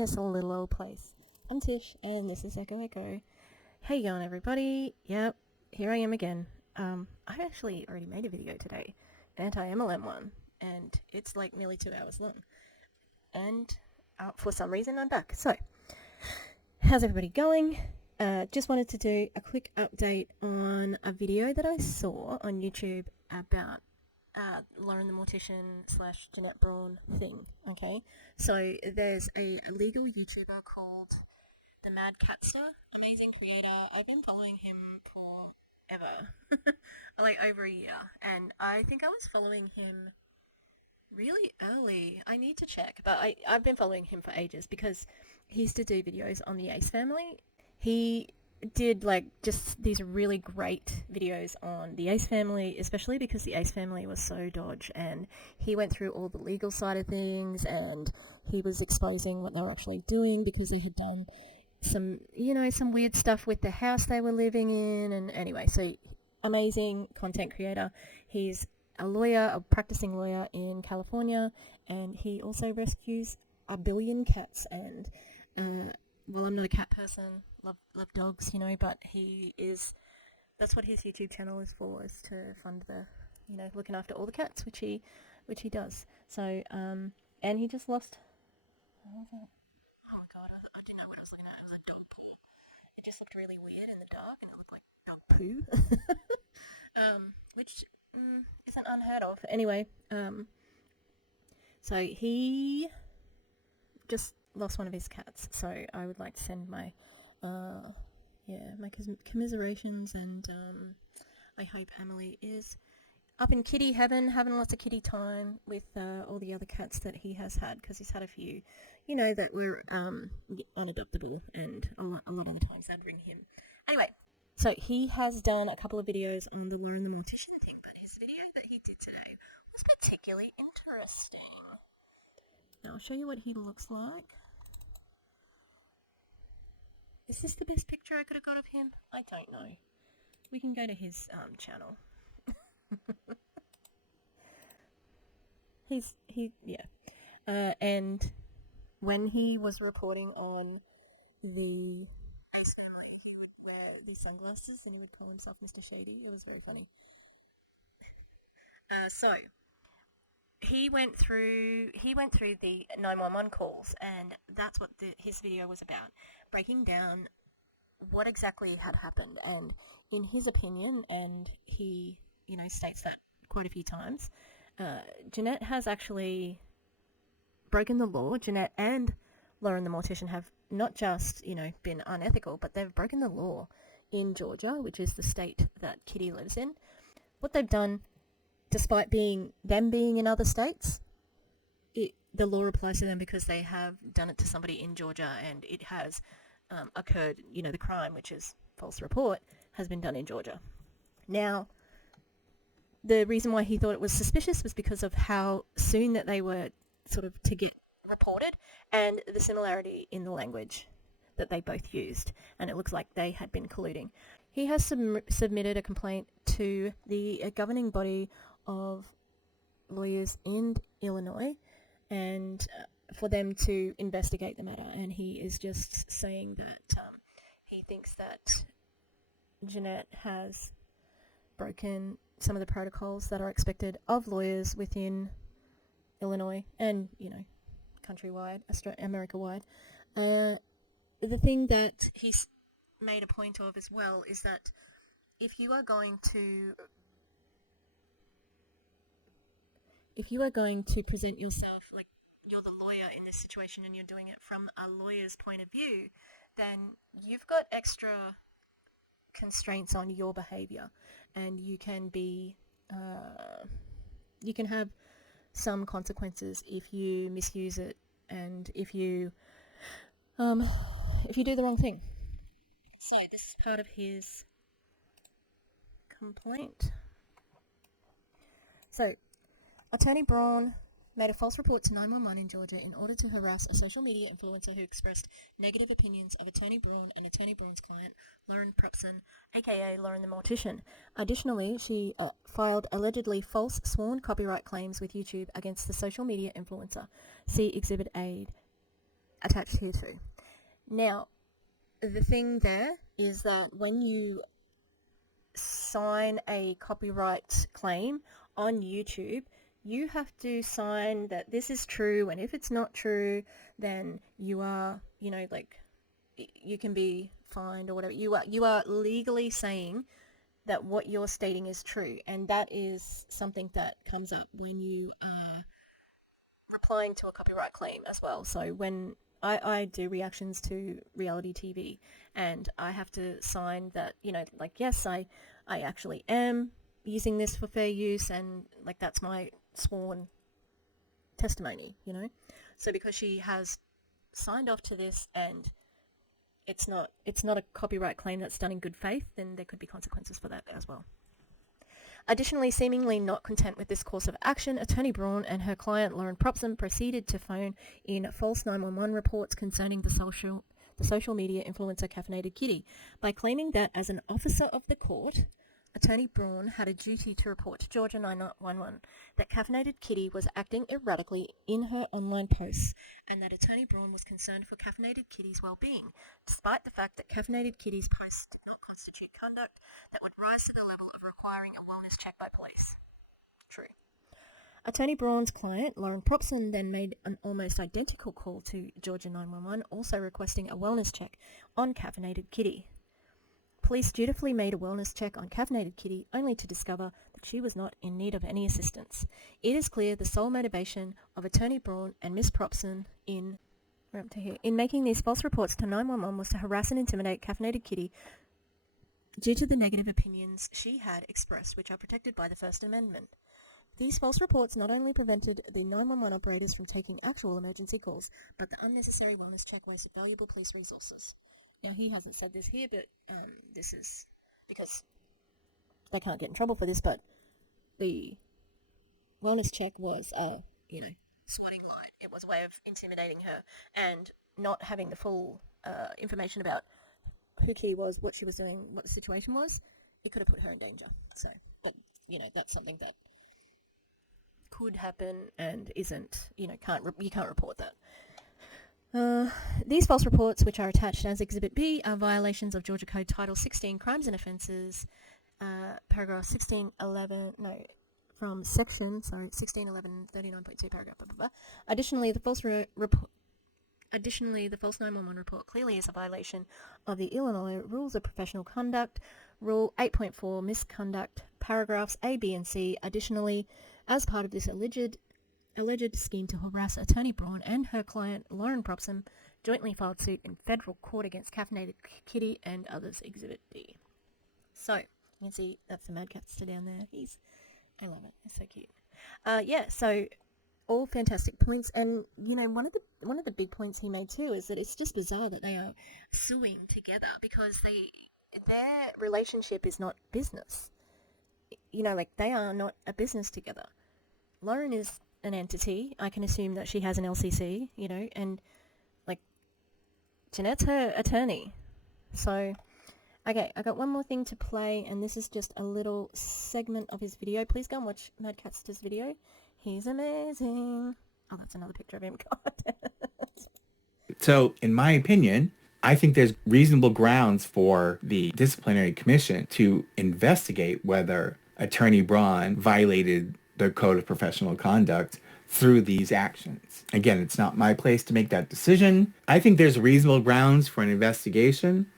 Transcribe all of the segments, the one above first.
this little old place. I'm Tish, and this is Echo Echo. How you going, everybody? Yep, here I am again. I actually already made a video today, an anti-MLM one, and it's like nearly 2 hours long. And for some reason, I'm back. So, how's everybody going? Just wanted to do a quick update on a video that I saw on YouTube about Lauren the Mortician / Jeanette Braun thing, okay? So there's a legal YouTuber called the Mad Catster, amazing creator. I've been following him for ever, like over a year, and I think I was following him really early. I need to check, but I've been following him for ages because he used to do videos on the Ace family. He did like just these really great videos on the Ace family, especially because the Ace family was so dodge, and he went through all the legal side of things, and he was exposing what they were actually doing because they had done some weird stuff with the house they were living in. And anyway, so amazing content creator. He's a lawyer, a practicing lawyer in California, and he also rescues a billion cats. And well, I'm not a cat person, love dogs, but that's what his YouTube channel is for, is to fund the, looking after all the cats, which he does. So, and he just lost, oh god, I didn't know what I was looking at. It was a dog paw. It just looked really weird in the dark, and it looked like dog poo. Which isn't unheard of. Anyway, so he just lost one of his cats, so I would like to send my commiserations, and I hope Emily is up in kitty heaven, having lots of kitty time with all the other cats that he has had, because he's had a few, that were unadoptable, and a lot of the times they'd ring him. Anyway, so he has done a couple of videos on the Lauren the Mortician thing, but his video that he did today was particularly interesting. Now I'll show you what he looks like. Is this the best picture I could have got of him? I don't know. We can go to his channel. And when he was reporting on the Ace family, he would wear these sunglasses and he would call himself Mr. Shady. It was very funny. So he went through the 911 calls, and that's what his video was about, breaking down what exactly had happened. And in his opinion, and he states that quite a few times, Jeanette has actually broken the law. Jeanette and Lauren the Mortician have not just been unethical, but they've broken the law in Georgia, which is the state that Kitty lives in. What they've done, despite being in other states, the law applies to them because they have done it to somebody in Georgia, and it has occurred. The crime, which is false report, has been done in Georgia. Now, the reason why he thought it was suspicious was because of how soon that they were sort of to get reported, and the similarity in the language that they both used, and it looks like they had been colluding. He has submitted a complaint to the governing body of lawyers in Illinois, and for them to investigate the matter. And he is just saying that he thinks that Jeanette has broken some of the protocols that are expected of lawyers within Illinois and, countrywide, America-wide. The thing that he's made a point of as well is that if you are going to present yourself like you're the lawyer in this situation, and you're doing it from a lawyer's point of view, then you've got extra constraints on your behavior, and you can have some consequences if you misuse it, and if you do the wrong thing. So this is part of his complaint. So, Attorney Braun made a false report to 911 in Georgia in order to harass a social media influencer who expressed negative opinions of Attorney Braun and Attorney Braun's client, Lauren Prepson, aka Lauren the Mortician. Additionally, she filed allegedly false sworn copyright claims with YouTube against the social media influencer. See Exhibit A attached here too. Now, the thing there is that when you sign a copyright claim on YouTube, you have to sign that this is true, and if it's not true, then you are, you can be fined or whatever. You are legally saying that what you're stating is true, and that is something that comes up when you are replying to a copyright claim as well. So when I do reactions to reality TV, and I have to sign that, yes, I actually am using this for fair use, and that's my sworn testimony, So because she has signed off to this, and it's not a copyright claim that's done in good faith, then there could be consequences for that as well. Additionally, seemingly not content with this course of action, Attorney Braun and her client Lauren Propson proceeded to phone in false 911 reports concerning the social media influencer Caffeinated Kitty by claiming that as an officer of the court, Attorney Braun had a duty to report to Georgia 911 that Caffeinated Kitty was acting erratically in her online posts, and that Attorney Braun was concerned for Caffeinated Kitty's well-being, despite the fact that Caffeinated Kitty's posts did not constitute conduct that would rise to the level of requiring a wellness check by police. True. Attorney Braun's client, Lauren Propson, then made an almost identical call to Georgia 911, also requesting a wellness check on Caffeinated Kitty. Police dutifully made a wellness check on Caffeinated Kitty, only to discover that she was not in need of any assistance. It is clear the sole motivation of Attorney Braun and Miss Propson in making these false reports to 911 was to harass and intimidate Caffeinated Kitty due to the negative opinions she had expressed, which are protected by the First Amendment. These false reports not only prevented the 911 operators from taking actual emergency calls, but the unnecessary wellness check wasted valuable police resources. Now, he hasn't said this here, but this is because they can't get in trouble for this, but the wellness check was, swatting line. It was a way of intimidating her, and not having the full information about who Kitty was, what she was doing, what the situation was. It could have put her in danger. So, that's something that could happen and isn't, you can't report that. These false reports, which are attached as Exhibit B, are violations of Georgia Code Title 16, Crimes and Offences, paragraph 1611, paragraph blah, blah, blah. Additionally, the false 911 report clearly is a violation of the Illinois Rules of Professional Conduct, Rule 8.4, misconduct, paragraphs A, B, and C. Additionally, as part of this alleged scheme to harass Attorney Braun and her client Lauren Propson, jointly filed suit in federal court against Caffeinated Kitty and others, Exhibit D. So, you can see that's the Mad Catster down there. I love it. It's so cute. So all fantastic points, and one of the big points he made too is that it's just bizarre that they are suing together because their relationship is not business. They are not a business together. Lauren is an entity. I can assume that she has an LCC, and Jeanette's her attorney. So, okay, I got one more thing to play, and this is just a little segment of his video. Please go and watch Mad Catster's video. He's amazing. Oh, that's another picture of him. God. So, in my opinion, I think there's reasonable grounds for the disciplinary commission to investigate whether Attorney Braun violated the Code of Professional Conduct through these actions. Again, it's not my place to make that decision. I think there's reasonable grounds for an investigation.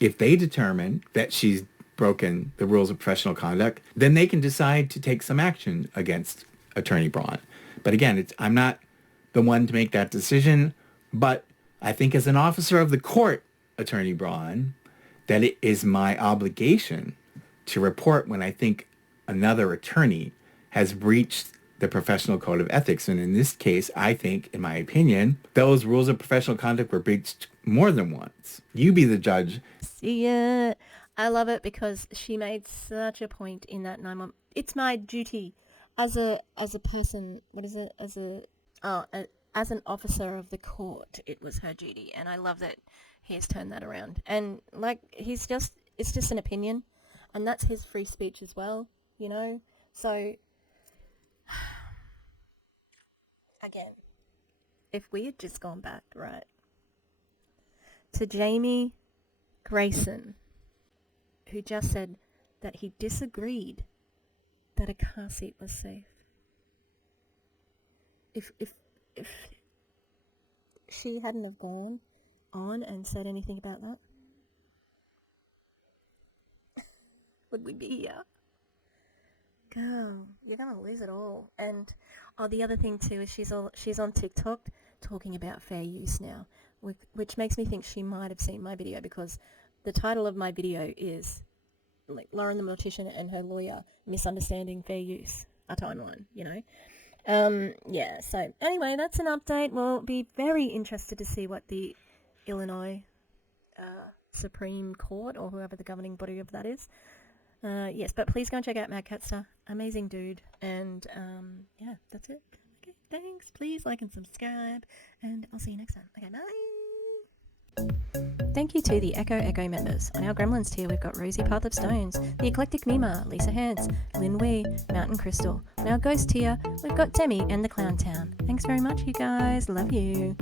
If they determine that she's broken the rules of professional conduct, then they can decide to take some action against Attorney Braun. But again, I'm not the one to make that decision, but I think as an officer of the court, Attorney Braun, that it is my obligation to report when I think another attorney has breached the professional code of ethics. And in this case, I think, in my opinion, those rules of professional conduct were breached more than once. You be the judge. See it. I love it because she made such a point in that 9 month. It's my duty as a person. What is it? As an officer of the court, it was her duty, and I love that he's turned that around. And it's just an opinion, and that's his free speech as well. So. Again, if we had just gone back, right, to Jamie Grayson, who just said that he disagreed that a car seat was safe. If she hadn't have gone on and said anything about that, would we be here? Girl, you're gonna lose it all. And the other thing too is she's on TikTok talking about fair use now, which makes me think she might have seen my video, because the title of my video is like Lauren the Mortician and her lawyer misunderstanding fair use, a timeline, you know. Yeah, so anyway, that's an update. We'll be very interested to see what the Illinois Supreme Court, or whoever the governing body of that is. Yes, but please go and check out Mad Catster. Amazing dude. And yeah, that's it. Okay, thanks. Please like and subscribe, and I'll see you next time. Okay, bye. Thank you to the Echo members. On our Gremlins tier, we've got Rosie Path of Stones, the Eclectic Mima, Lisa Hands, Lynn Wee, Mountain Crystal. On our Ghost tier, we've got Demi and the Clown Town. Thanks very much, you guys. Love you.